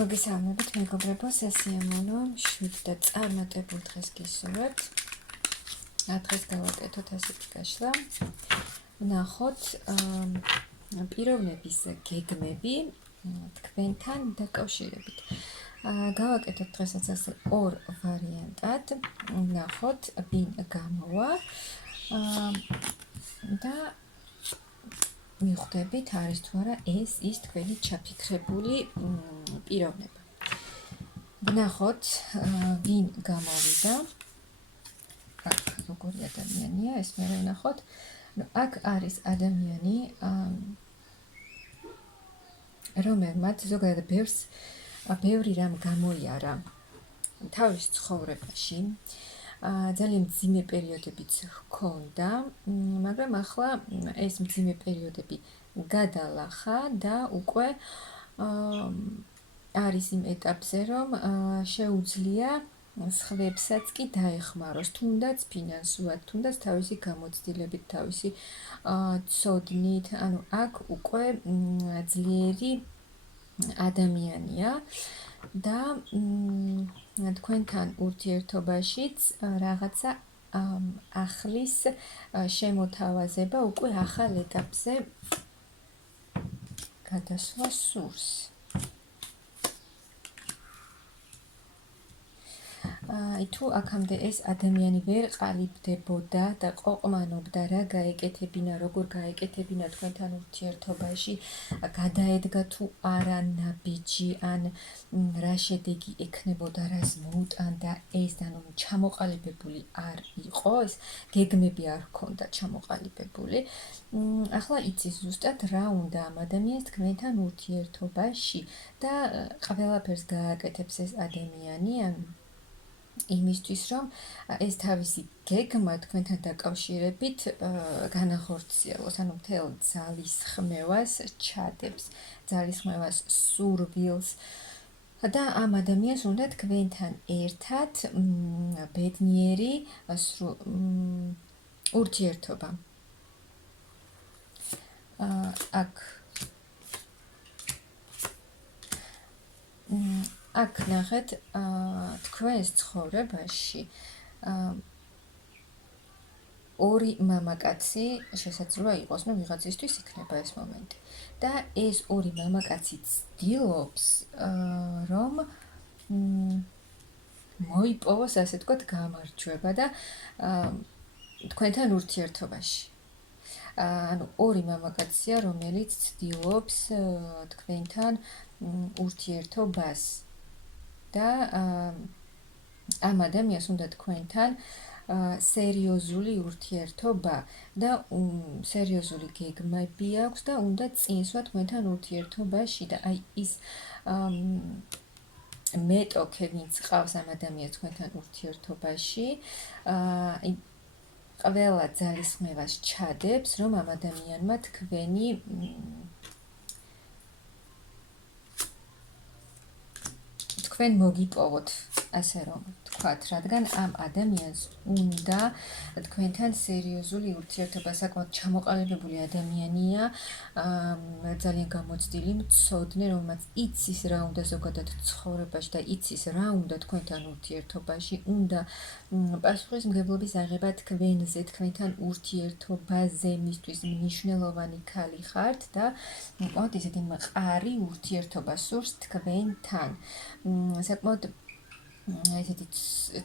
მოგესალმებით მეგობრებო, სასიამოვნო 7 და წარმატებულ დღეს გისურვებთ. დღეს გავაკეთოთ ასეთი გაშლა. ვნახოთ პიროვნების გეგმები თქვენთან დაკავშირებით. გავაკეთოთ დღესაც ასე ორ ვარიანტად. ვნახოთ ვინ გამოვა და მიხვდებით არის თუ არა ეს ის თქვენი ჩაფიქრებული პიროვნება. ვნახოთ ვინ გამოვიდა. აქ როგორი ადამიანია, ეს მე ვნახოთ. აქ არის ადამიანი, რომელმაც ზოგადად ბევრი რამ გამოიარა თავის ცხოვრებაში. ძალიან მძიმე პერიოდებიც ჰქონდა, მაგრამ ახლა ეს მძიმე პერიოდები გადალახა და უკვე არის იმ ეტაპზე, რომ შეუძლია სხვებსაც კი დაეხმაროს, თუნდაც ფინანსურად, თუნდაც თავისი გამოცდილებით, თავისი ცოდნით, ანუ აქ უკვე ძლიერი ადამიანია და თქვენთან ურთიერთობაშიც რაღაცა ახლის შემოთავაზება უკვე ახალ ეტაპზე გადასვლა სურს. თუ აქამდე ეს ადამიანი ვერ ყალიბდებოდა და ყოყმანობდა რა გაეკეთებინა, როგორ გაეკეთებინა თქვენთან ურთიერთობაში, გადაედგა თუ არა ნაბიჯი, ან რა შედეგი ექნებოდა, რას მოუტანდა ეს და ჩამოყალიბებული არ იყო, ეს გეგმები არ ჰქონდა ჩამოყალიბებული. ახლა იცის ზუსტად რა უნდა ამ ადამიანს თქვენთან ურთიერთობაში და ყველაფერს გააკეთებს ეს ადამიანი, იმისთვის, რომ ეს თავისი გეგმა თქვენთან დაკავშირებით განახორციელოს, ანუ მთელ ძალისხმევას ჩადებს, ძალისხმევას სურვილს და ამ ადამიანს უნდა თქვენთან ერთად ბედნიერი ურთიერთობა. აქ ნახეთ თქვენს ცხოვრებაში ორი მამაკაცი შესაძლოა იყოს, რომ ვიღაცისთვის იქნება ეს მომენტი. და ეს ორი მამაკაცი ცდილობს, რომ მოიპოვოს, ასე ვთქვათ, გამარჯვება და თქვენთან ურთიერთობაში. ანუ ორი მამაკაცია, რომელიც ცდილობს თქვენთან ურთიერთობას და ამ ადამიანს უნდა თქვენთან სერიოზული ურთიერთობა და სერიოზული გეგმები აქვს და უნდა წინსვლა თქვენთან ურთიერთობაში და აი ის მეტოქე, ვინც ყავს ამ ადამიანს თქვენთან ურთიერთობაში, ყველა ძალისხმევას ჩადებს, რომ ამ ადამიანმა თქვენ მოგიპოვოთ, ასე რომ ვთქვათ, რადგან ამ ადამიანს უნდა თქვენთან სერიოზული ურთიერთობა, საკმაოდ ჩამოყალიბებული ადამიანია, ძალიან გამოცდილი, მცოდნე, რომელმაც იცის რა უნდა ზოგადად ცხოვრებაში და იცის რა უნდა თქვენთან ურთიერთობაში, უნდა პასუხისმგებლობის აღება თქვენზე, თქვენთან ურთიერთობაზე, მისთვის მნიშვნელოვანი ქალი ხართ და მოკლედ ისეთი მყარი ურთიერთობა სურს თქვენთან. საკმაოდ ესეთი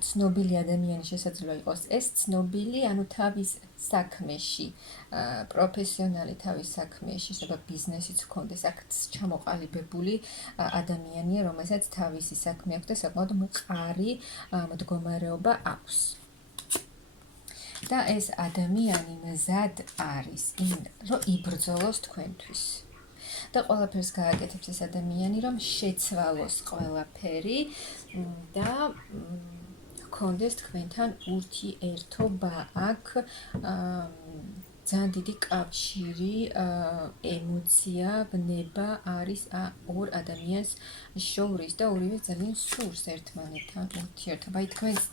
ცნობილი ადამიანი შესაძლოა იყოს. ეს ცნობილი, ანუ თავის საქმეში, პროფესიონალი თავის საქმეში, შეიძლება ბიზნესიც ჰქონდეს, აქ ჩამოყალიბებული ადამიანია, რომელსაც თავისი საქმე აქვს და საკმაოდ მყარი მდგომარეობა აქვს. და ეს ადამიანი მზად არის, რომ იბრძოლოს თქვენთვის. და ყველაფერს გააკეთებს ეს ადამიანი, რომ შეცვალოს ყველაფერი და ჰქონდეს თქვენთან ურთიერთობა. აქ ძალიან დიდი კავშირი, ემოცია, ბნება არის ორ ადამიანს შორის და ორივე ძალიან სურს ერთმანეთთან ურთიერთობა. თქვენს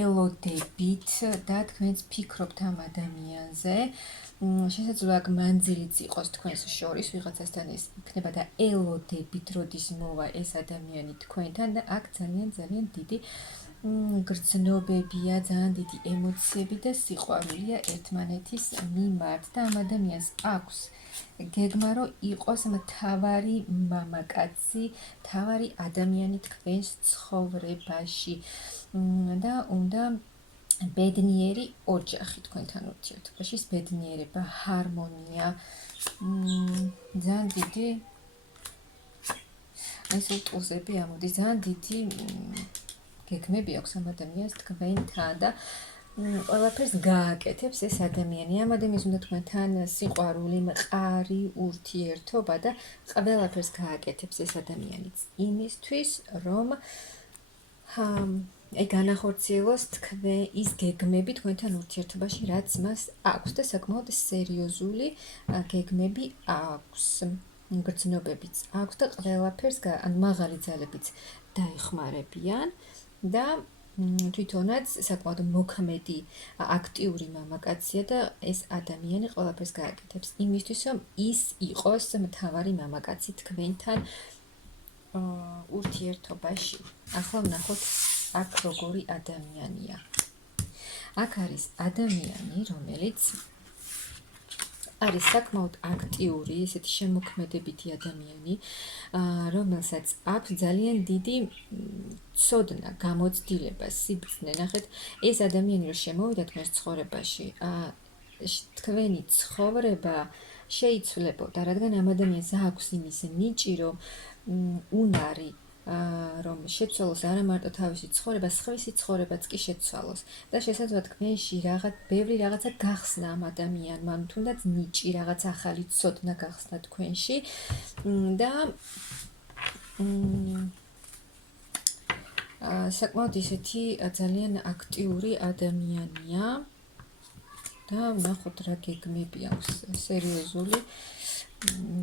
ელოდებით და თქვენს ფიქრობთ ამ ადამიანზე შესაძლოა აქ მანძილიც იყოს თქვენს შორის, ვიღაცასთან ეს იქნება და ელოდებით როდის მოვა ეს ადამიანი თქვენთან და აქ ძალიან დიდი გრძნობებია, ძალიან დიდი ემოციები და სიყვარულია ერთმანეთის მიმართ და ამ ადამიანს აქვს გეგმა, რომ იყოს მთავარი მამაკაცი, მთავარი ადამიანი თქვენს ცხოვრებაში და უნდა ბედნიერი ოჯახი თქვენთან ურთიერთობაში, ბედნიერება, ჰარმონია, ძალიან დიდი ეს უტყუზები ამოდის, ძალიან დიდი გეგმები აქვს ამ ადამიანს თქვენთან და ყველაფერს გააკეთებს ეს ადამიანი. ამ ადამიანს უნდა თქვენთან სიყვარული, მყარი ურთიერთობა და ყველაფერს გააკეთებს ეს ადამიანიც იმისთვის, რომ განახორციელოს ის გეგმები თქვენთან ურთიერთობაში, რაც მას აქვს და საკმაოდ სერიოზული გეგმები აქვს, გრძნობებიც აქვს და ყველაფერს მაღალი ძალებიც დაეხმარებიან და თვითონაც საკმაოდ მოქმედი, აქტიური მამაკაცია და ეს ადამიანი ყველაფერს გააკეთებს იმისთვის, რომ ის იყოს მთავარი მამაკაცი თქვენთან ურთიერთობაში. ახლა ვნახოთ აქ როგორი ადამიანია. აქ არის ადამიანი, რომელიც არის საკმაოდ აქტიური, ესეთი შემოქმედებითი ადამიანი, რომელსაც აქვს ძალიან დიდი ცოდნა, გამოცდილება, სიბრძნე. ნახეთ, ეს ადამიანი რომ შემოვიდა თქვენს ცხოვრებაში, თქვენი ცხოვრება შეიცვლებოდა, რადგან ამ ადამიანს აქვს იმის ნიჭი, რომ უნარი რომ შეცვალოს არა მარტო თავისი ცხოვრება, სხვისი ცხოვრებაც კი შეცვალოს და შესაძლოა თქვენში ბევრი რაღაცა გახსნა ამ ადამიანმა, თუნდაც ნიჭი, რაღაც ახალი ცოდნა გახსნა თქვენში და საკმაოდ ისეთი ძალიან აქტიური ადამიანია და ვნახოთ რა გეგმები აქვს, სერიოზული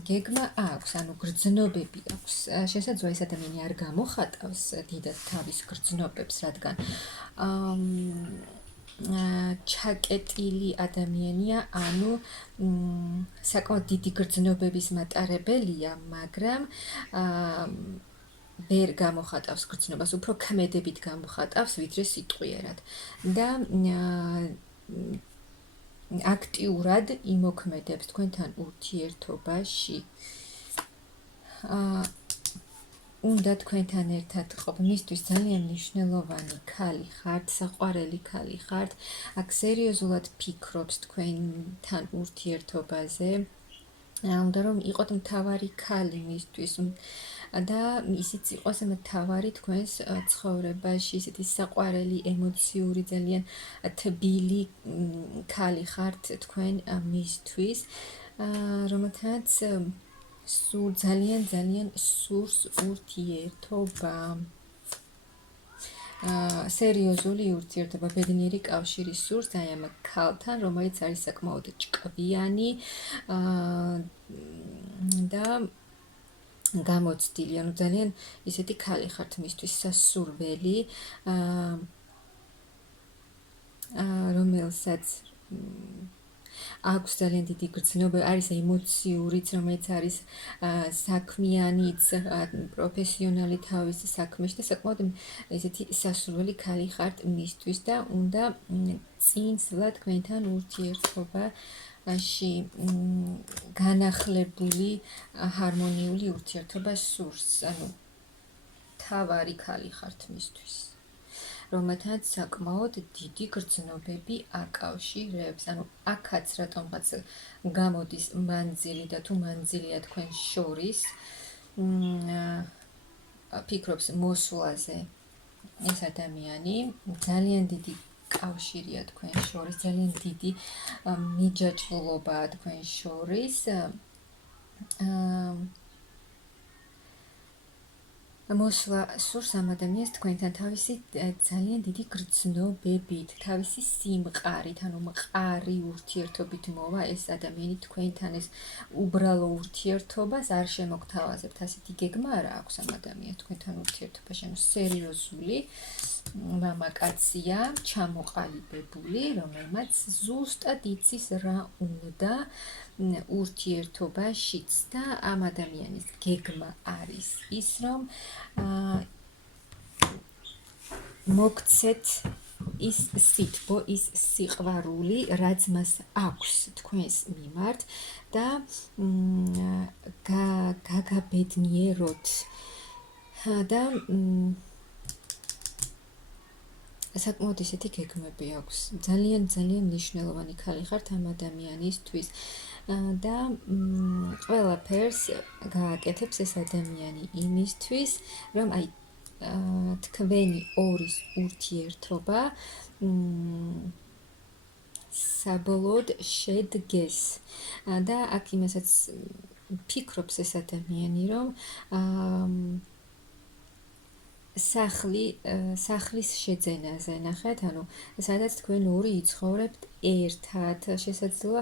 გეგმა აქვს, ანუ გრძნობები აქვს. შესაძლოა ეს ადამიანი არ გამოხატავს დიდად თავის გრძნობებს, რადგან ჩაკეტილი ადამიანია, ანუ საკმაოდ დიდი გრძნობების მატარებელია, მაგრამ ვერ გამოხატავს გრძნობას, უფრო ქმედებით გამოხატავს, ვიდრე სიტყვიერად. და აქტიურად იმოქმედებს თქვენთან ურთიერთობაში. უნდა თქვენთან ერთად ყოფ, მისთვის ძალიან მნიშვნელოვანი ქალი ხართ, საყვარელი ქალი ხართ. აქ სერიოზულად ფიქრობს თქვენთან ურთიერთობაზე. უნდა რომ იყოთ მთავარი ქალი მისთვის და ისიც იყოს მთავარი თქვენს ცხოვრებაში, ისეთი საყვარელი, ემოციური, ძალიან თბილი ქალი ხართ თქვენ მისთვის, რომელთაც ძალიან სურს ურთიერთობა. სერიოზული ურთიერთობა, ბედნიერი კავშირი სურს აი ამ ქალთან, რომელიც არის საკმაოდ ჭკვიანი და გამოცდილი, ანუ ძალიან ისეთი ქალი ხართ მისთვის სასურველი, რომელსაც აქვს ძალიან დიდი გრძნობა, არის ემოციურიც, რომელიც არის საქმიანიც, პროფესიონალი თავის საქმეში და საკმაოდ ესეთი სასურველი ქალი ხართ მისთვის და უნდა წინსვლა თქვენთან ურთიერთობაში განახლებული, ჰარმონიული ურთიერთობა სურს, ანუ თავარი ქალი ხართ მისთვის, რომელთაც საკმაოდ დიდი გრძნობები აკავშირებს. ანუ აქაც რატომღაც გამოდის მანძილი და თუ მანძილია თქვენ შორის, ფიქრობს მოსვლაზე ეს ადამიანი, ძალიან დიდი კავშირია თქვენ შორის, ძალიან დიდი მიჯაჭვულობაა თქვენ შორის. მოსვლა სურს ამ ადამიანს თქვენთან თავისი ძალიან დიდი გრძნობებით, თავისი სიმყარით, ანუ მყარი ურთიერთობით მოვა ეს ადამიანი თქვენთან, ეს უბრალო ურთიერთობას არ შემოგთავაზებთ. ასეთი გეგმა არა აქვს ამ ადამიანს თქვენთან ურთიერთობაში, ანუ სერიოზული მამაკაცია, ჩამოყალიბებული, რომელმაც ზუსტად იცის რა უნდა ურთიერთობაშიც და ამ ადამიანის გეგმა არის ის, რომ მოგცეთ ის სითბო, ის სიყვარული, რაც მას აქვს თქვენს მიმართ და გაგაბედნიეროთ და საკმაოდ ისეთი გეგმები აქვს. ძალიან მნიშვნელოვანი ქალი ხართ ამ ადამიანისთვის და ყველაფერს გააკეთებს ეს ადამიანი იმისთვის, რომ აი თქვენი ორის ურთიერთობა საბოლოოდ შედგეს და აქ იმასაც ფიქრობს ეს ადამიანი, რომ სახლის შეძენაზე ნახეთ, ანუ სადაც თქვენ ორი იცხოვრებთ ერთად, შესაძლოა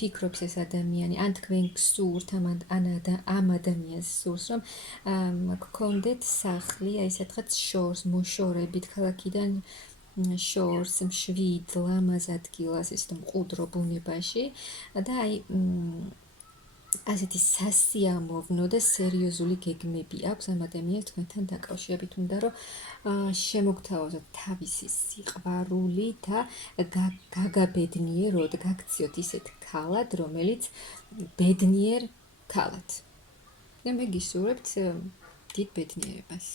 ფიქრობს ეს ადამიანი, ან თქვენ გსურთ, ამ ადამიანს სურს, რომ გქონდეთ სახლი, აი სადღაც შორს, მოშორებით ქალაქიდან შორს, მშვიდ, ლამაზ ადგილას, ის მყუდრო ბუნებაში და აი ასეთი სასიამოვნო და სერიოზული გეგმები აქვს ამ ადამიანს თქვენთან დაკავშირებით, უნდა რომ შემოგთავაზოთ თავისი სიყვარული და გაგაბედნიეროთ, გაქციოთ ისეთ ქალად, რომელიც ბედნიერ ქალად. და მე გისურვებთ დიდ ბედნიერებას.